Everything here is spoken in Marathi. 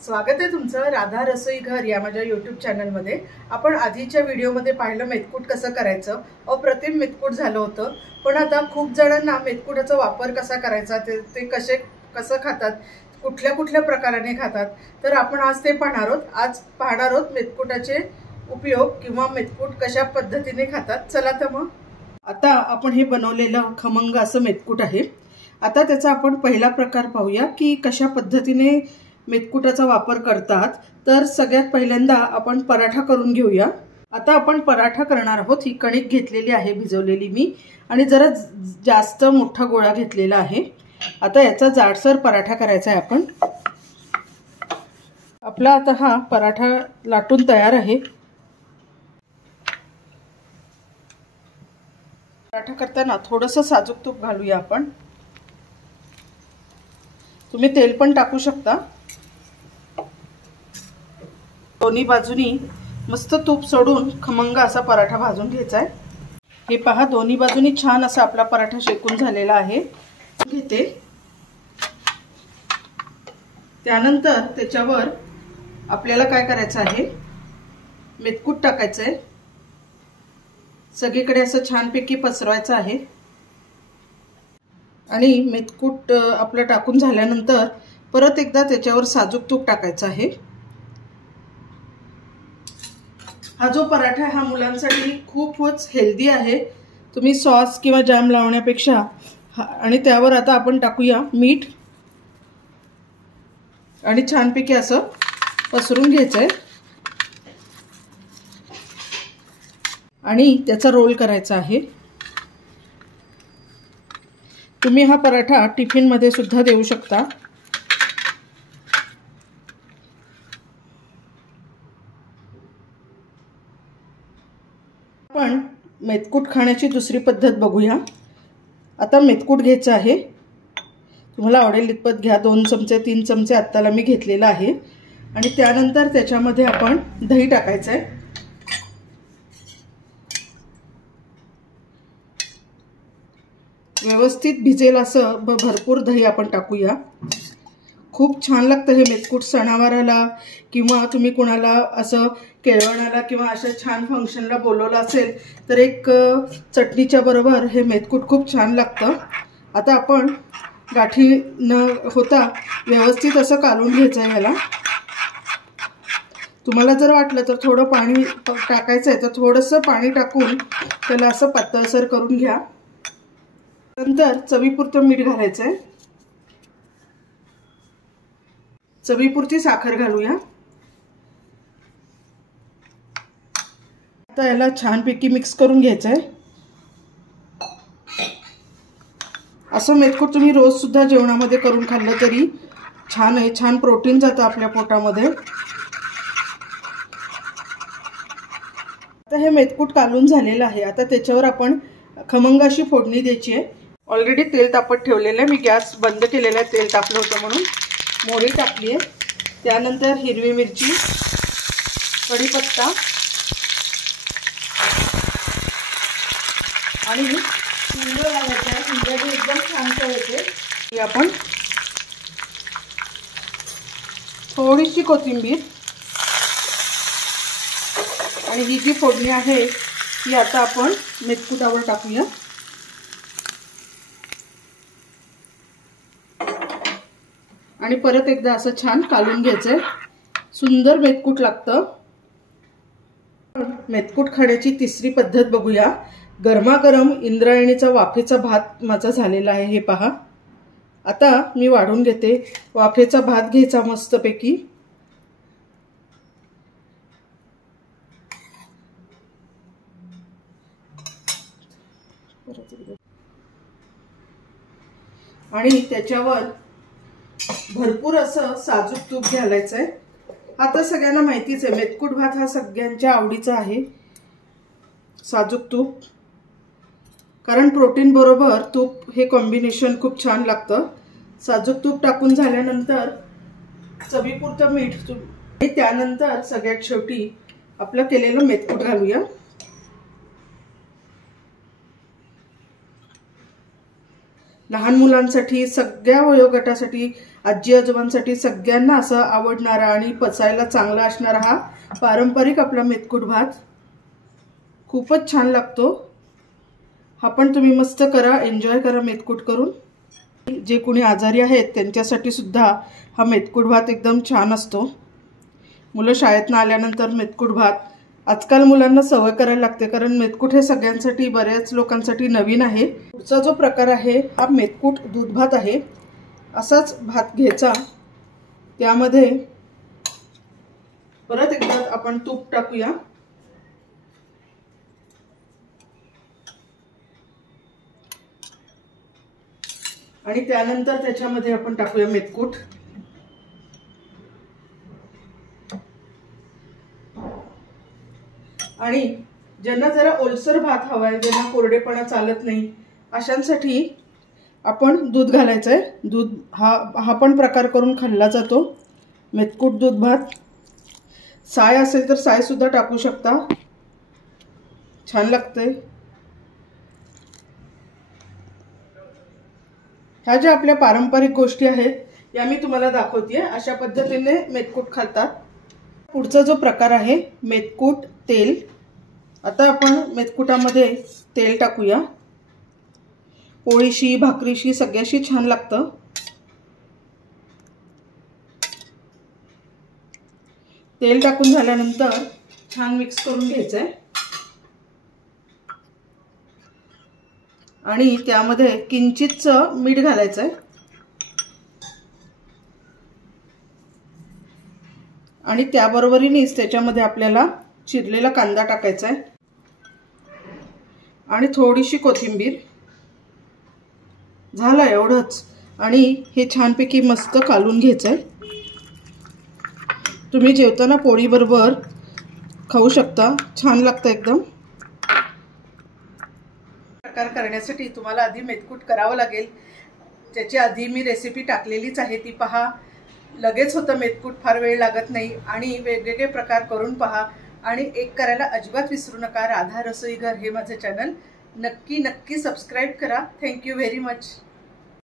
स्वागत आहे तुमचं राधा रसोई घर या माझ्या यूट्यूब चॅनलमध्ये। आपण आधीच्या व्हिडिओमध्ये पाहिलं मेथकूट कसं करायचं, अप्रतिम मेथकूट झालं होतं। पण आता खूप जणांना मेथकुटाचा वापर कसा करायचा, ते कसं खातात, कुठल्या कुठल्या प्रकाराने खातात, तर आपण आज ते पाहणार आहोत। आज पाहणार आहोत मेथकुटाचे उपयोग किंवा मेथकूट कशा पद्धतीने खातात। चला तर मग आता आपण हे बनवलेलं खमंग असं मेथकूट आहे। आता त्याचा आपण पहिला प्रकार पाहूया की कशा पद्धतीने मेथकुटाचा वापर करतात। तर सगळ्यात पहिल्यांदा आपण पराठा करून घेऊया। आता आपण पराठा करणार आहोत। ही कणिक घेतलेली आहे भिजवलेली मी, आणि जरा जास्त मोठा गोळा घेतलेला आहे। आता याचा जाडसर पराठा करायचा आहे आपण। आपला आता हा पराठा लाटून तयार आहे। पराठा करताना थोडंसं साजूक तूप घालूया आपण। तुम्ही तेल पण टाकू शकता। दोन्ही बाजूनी मस्त तूप सोडून खमंग असा पराठा भाजून घ्यायचा आहे। हे पहा, दोन्ही बाजूनी छान असा आपला पराठा शेकून झालेला आहे। घेते, त्यानंतर त्याच्यावर आपल्याला काय करायचं आहे, मेथकूट टाकायचं आहे। सगळीकडे असं छानपैकी पसरवायचं आहे। आणि मेथकूट आपलं टाकून झाल्यानंतर परत एकदा त्याच्यावर साजूक तूप टाकायचं आहे। हा जो पराठा हा मुलांसाठी खूपच हेल्दी आहे। तुम्ही सॉस किंवा जॅम लावण्यापेक्षा आणि त्यावर आता आपण टाकूया मीठ आणि छानपैकी असं पसरून घ्यायचं आहे आणि त्याचा रोल करायचा आहे। तुम्ही हा पराठा टिफिन मध्ये सुद्धा देऊ शकता। आपण मेथकूट खाण्याची दुसरी पद्धत बघूया। आता मेथकूट घ्यायचं आहे, तुम्हाला आवडेल इतपत घ्या। 2 चमचे 3 चमचे आत्ताला मी घेतलेला आहे। आणि त्यानंतर त्याच्यामध्ये आपण दही टाकायचं आहे। व्यवस्थित भिजेल असं भरपूर दही आपण टाकूया। खूप छान लागतं हे मेथकूट सणावाराला, किंवा तुम्ही कोणाला असं केळवणाला किंवा अशा छान फंक्शनला बोलवलं असेल तर एक चटणीच्या बरोबर हे मेथकूट खूप छान लागतं। आता आपण गाठी न होता व्यवस्थित असं कालून घ्यायचं आहे याला। तुम्हाला जर वाटलं तर थोडं पाणी टाकायचं आहे तर थोडंसं पाणी टाकून त्याला असं पातळसर करून घ्या। नंतर चवीपुरतं मीठ घालायचं आहे। चवीपुरती साखर घालूया। आता याला छानपैकी मिक्स करून घ्यायचं आहे। असं मेथकूट तुम्ही रोज सुद्धा जेवणामध्ये करून खाल्लं तरी छान आहे। छान प्रोटीन जातं आपल्या पोटामध्ये। आता हे मेथकूट कालून झालेलं आहे। आता त्याच्यावर आपण खमंग अशी फोडणी द्यायची आहे। ऑलरेडी तेल तापत ठेवलेलं आहे, मी गॅस बंद केलेला आहे तेल तापलं होतं म्हणून। मोहरी टाकली आहे, त्यानंतर हिरवी मिरची, कढीपत्ता आणि हिंग लावायचं आहे। हिंगाची एकदम छान चव येते। आपण थोडीशी कोथिंबीर आणि ही जी फोडणी आहे ती आता आपण मेथकुटावर टाकूया। आणि परत एकदा असं छान कालून घ्यायचंय। सुंदर मेथकूट लागतं। मेथकूट खाण्याची तिसरी पद्धत बघूया। गरमागरम इंद्रायणीचा वाफेचा भात माझा झालेला आहे, हे पहा। आता मी वाढून घेते। वाफेचा भात घ्यायचा मस्तपैकी। आणि त्याच्यावर भरपूर असं साजूक तूप घालायचं आहे। आता सगळ्यांना माहितीच आहे मेथकूट भात हा सगळ्यांच्या आवडीचा आहे। साजूक तूप, कारण प्रोटीन बरोबर तूप हे कॉम्बिनेशन खूप छान लागतं। साजूक तूप टाकून झाल्यानंतर चवीपुरतं मीठ आणि त्यानंतर सगळ्यात शेवटी आपलं केलेलं मेथकूट घालूया। लहान मुलांसाठी, सगळ्या वयोगटासाठी आजी आजोबांसाठी सगळ्यांना असं आवडणारा आणि पचायला चांगला असणारा हा पारंपरिक आपला मेथकूट भात खूपच छान लागतो। हा पण तुम्ही मस्त करा, एन्जॉय करा मेथकूट करून। जे कोणी आजारी आहेत त्यांच्यासाठी सुद्धा हा मेथकूट भात एकदम छान असतो। मुलं शाळेतून आल्यानंतर मेथकूट भात, आजकाल मुलांना सवय करायला लागते कारण मेथकूट हे सगळ्यांसाठी, बऱ्याच लोकांसाठी नवीन आहे। पुढचा जो प्रकार आहे हा मेथकूट दूध भात आहे। असाच भात घ्यायचा, त्यामध्ये परत एकदा आपण तूप टाकूया आणि त्यानंतर त्याच्यामध्ये आपण टाकूया मेथकूट आणि ज्यांना जरा ओलसर भात हवाय, ज्यांना कोरडेपणा चालत नाही, अशांसाठी आपण दूध घालायचंय। दूध हा पण प्रकार करून खाल्ला जातो, मेथकूट दूध भात। साय असेल तर साय सुद्धा टाकू शकता, छान लागतंय। ह्या ज्या आपल्या पारंपरिक गोष्टी आहेत या मी तुम्हाला दाखवतेय, अशा पद्धतीने मेथकूट खातात। पुढचा जो प्रकार आहे मेथकूट तेल। आता आपण मेथकुटामध्ये तेल टाकूया, पोळीशी, भाकरीशी सगळ्याशी छान लागतं। तेल टाकून झाल्यानंतर छान मिक्स करून घ्यायचंय आणि त्यामध्ये किंचितच मीठ घालायचंय आणि त्याबरोबरीनेच त्याच्यामध्ये आपल्याला चिरलेला कांदा टाकायचा आहे आणि थोडीशी कोथिंबीर। झालं एवढंच आणि हे छानपैकी मस्त कालून घ्यायचंय। तुम्ही जेवताना पोळी बरोबर खाऊ शकता, छान लागतं एकदम। प्रकार करण्यासाठी तुम्हाला आधी मेथकूट करावं लागेल, त्याची आधी मी रेसिपी टाकलेलीच आहे, ती पहा। लगेच होतं मेथकूट, फार वेळ लागत नाही आणि वेगवेगळे प्रकार करून पहा आणि एक करायला अजिबात विसरू नका, राधा रसोई घर हे माझे चॅनल नक्की सबस्क्राइब करा। Thank you very much.